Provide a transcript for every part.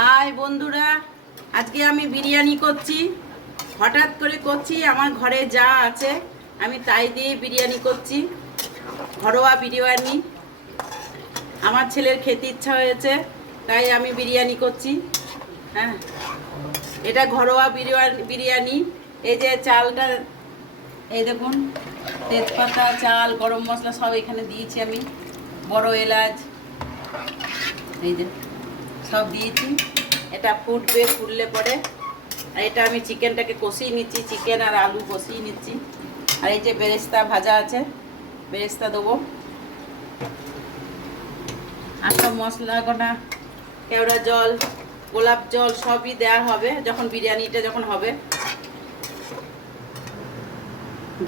High বন্ধুরা, আজকে আমি বিরিয়ানি করছি। হঠাৎ করে করছি, আমার ঘরে যা আছে আমি তাই দিয়ে বিরিয়ানি করছি। ঘরোয়া বিরিয়ানি। আমার ছেলের খেতে ইচ্ছা হয়েছে, তাই আমি বিরিয়ানি করছি। হ্যাঁ, এটা ঘরোয়া বিরিয়ানি। এই যে চালটা, এই দেখুন, তেজপাতা, চাল, গরম মশলা সব এখানে দিয়েছি আমি। বড় এলাচ, এই যে সব দিয়েছি। এটা ফুটবে, ফুটলে পরে আর এটা আমি চিকেনটাকে কষিয়ে নিচ্ছি, চিকেন আর আলু কষিয়ে নিচ্ছি। আর এই যে বেরেস্তা ভাজা আছে, বেরেস্তা দেবো। আর সব মশলা গোটা, কেওড়া জল, গোলাপ জল সবই দেওয়া হবে যখন বিরিয়ানিটা যখন হবে।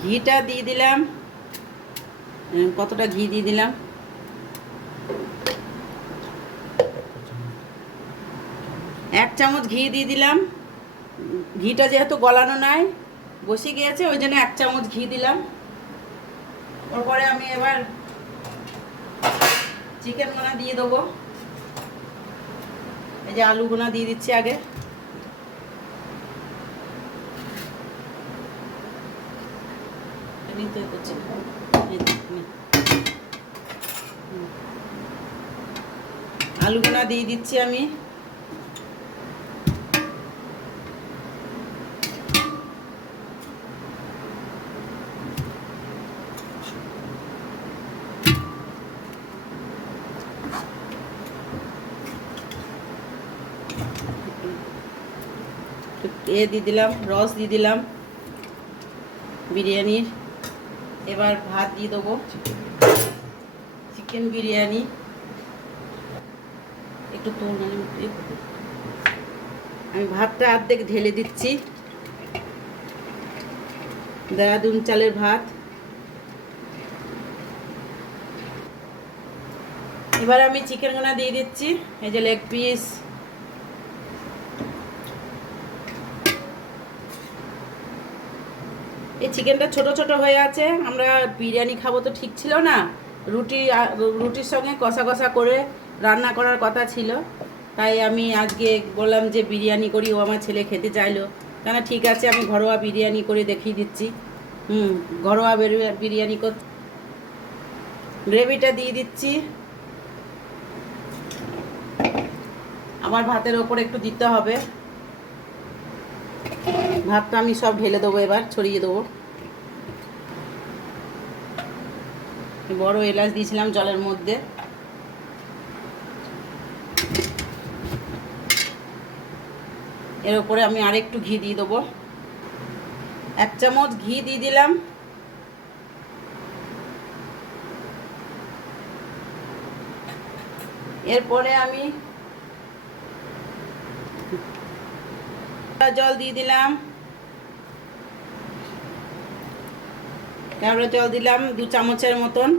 ঘিটা দিয়ে দিলাম, কতটা ঘি দিয়ে দিলাম, 1 চামচ ঘি দিয়ে দিলাম। ঘিটা যেহেতু গলানো নাই, বসে গিয়েছে, ওই জন্য 1 চামচ ঘি দিলাম। তারপরে আমি এবার চিকেন গোনা দিয়ে দেবো। এই যে আলু গোনা দিয়ে দিচ্ছি আগে। আলু গোনা দিয়ে দিচ্ছি আমি। দিয়ে দিলাম, রস দিয়ে দিলাম বিরিয়ানির। এবার ভাত দিয়ে দেবো, চিকেন বিরিয়ানি। একটু তো আমি ভাতটা অর্ধেক ঢেলে দিচ্ছি। দেরাদুন চালের ভাত। এবার আমি চিকেন গোনা দিয়ে দিচ্ছি। এই যে লেগ পিস, এই চিকেনটা ছোট ছোট হয়ে আছে। আমরা বিরিয়ানি খাবো তো ঠিক ছিল না, রুটির সঙ্গে কষা কষা করে রান্না করার কথা ছিল। তাই আমি আজকে বললাম যে বিরিয়ানি করি, ও আমার ছেলে খেতে চাইলো। কেন, ঠিক আছে, আমি ঘরোয়া বিরিয়ানি করে দেখিয়ে দিচ্ছি। ঘরোয়া বিরিয়ানি কর। গ্রেভিটা দিয়ে দিচ্ছি। আমার ভাতের ওপর একটু দিতে হবে। ভাতটা আমি সব ঢেলে দেবো, এবার ছড়িয়ে দেবো। বড় এলাচ দিয়েছিলাম জলের মধ্যে। এর উপরে আমি আরেকটু ঘি দিয়ে দেবো। 1 চামচ ঘি দিয়ে দিলাম। এরপরে আমি জল দিয়ে দিলাম। কেওড়া জল দিলাম 2 চামচের মতন।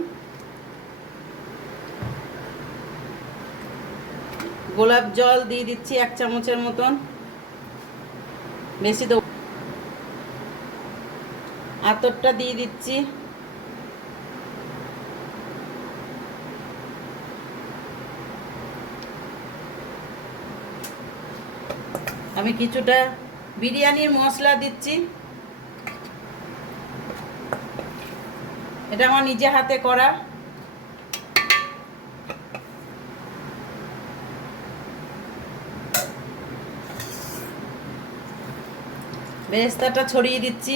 গোলাপ জল দিয়ে দিচ্ছি 1 চামচের মতন, বেশি দেবো। আতরটা দিয়ে দিচ্ছি। আমি কিছুটা বিরিয়ানির মশলা দিচ্ছি। এটা আমার নিজে হাতে করা। বেরেস্তাটা ছড়িয়ে দিচ্ছি।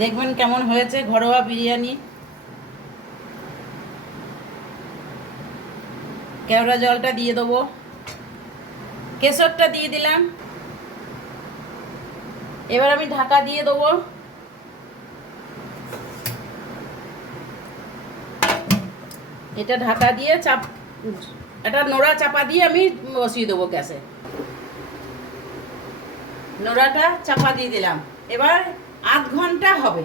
দেখবেন কেমন হয়েছে ঘরোয়া বিরিয়ানি। কেওড়া জলটা দিয়ে দেবো, কেশরটা দিয়ে দিলাম। এবার আমি ঢাকা দিয়ে দেবো। এটা ঢাকা দিয়ে এটা নোড়া চাপা দিয়ে আমি বসিয়ে দেবো গ্যাসে। নোড়াটা চাপা দিয়ে দিলাম। এবার 8 ঘন্টা হবে।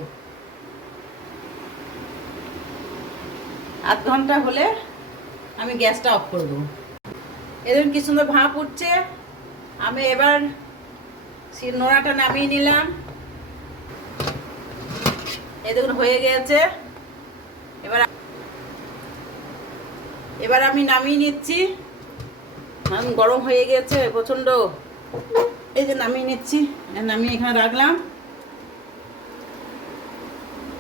8 ঘন্টা হলে আমি গ্যাসটা অফ করে দেবো। এদের কি সুন্দর ভাপ উঠছে। আমি এবার নোড়াটা নামিয়ে নিলাম। এই দেখুন হয়ে গেছে। এবার এবার আমি নামিয়ে নিচ্ছি, এখন গরম হয়ে গেছে প্রচণ্ড। এই যে নামিয়ে নিচ্ছি, নামিয়ে এখানে রাখলাম।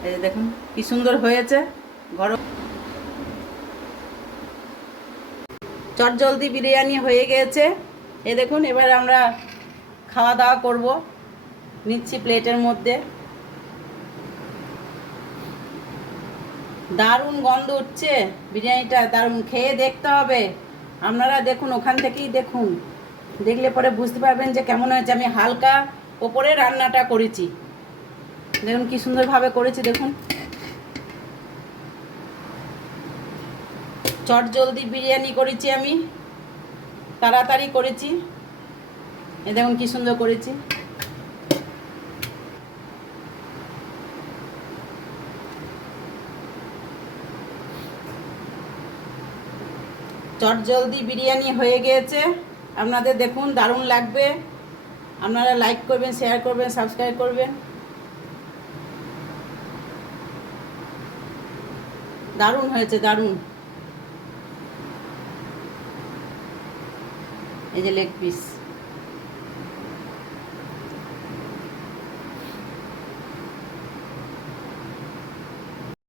এই যে দেখুন কি সুন্দর হয়েছে গরম। চটজলদি বিরিয়ানি হয়ে গেছে। এই দেখুন এবার আমরা খাওয়া দাওয়া করব। নিচ্ছি প্লেটের মধ্যে। দারুণ গন্ধ উঠছে বিরিয়ানিটা, দারুণ। খেয়ে দেখতে হবে। আপনারা দেখুন, ওখান থেকেই দেখুন, দেখলে পরে বুঝতে পারবেন যে কেমন হয়েছে। আমি হালকা ওপরে রান্নাটা করেছি, দেখুন কি সুন্দরভাবে করেছি। দেখুন চটজলদি বিরিয়ানি করেছি আমি, তাড়াতাড়ি করেছি। এ দেখুন কি সুন্দর করেছি। চটজলদি বিরিয়ানি হয়ে গিয়েছে আপনাদের, দেখুন দারুণ লাগবে। আপনারা লাইক করবেন, শেয়ার করবেন, সাবস্ক্রাইব করবেন। দারুণ হয়েছে, দারুণ। এই যে লেগ পিস।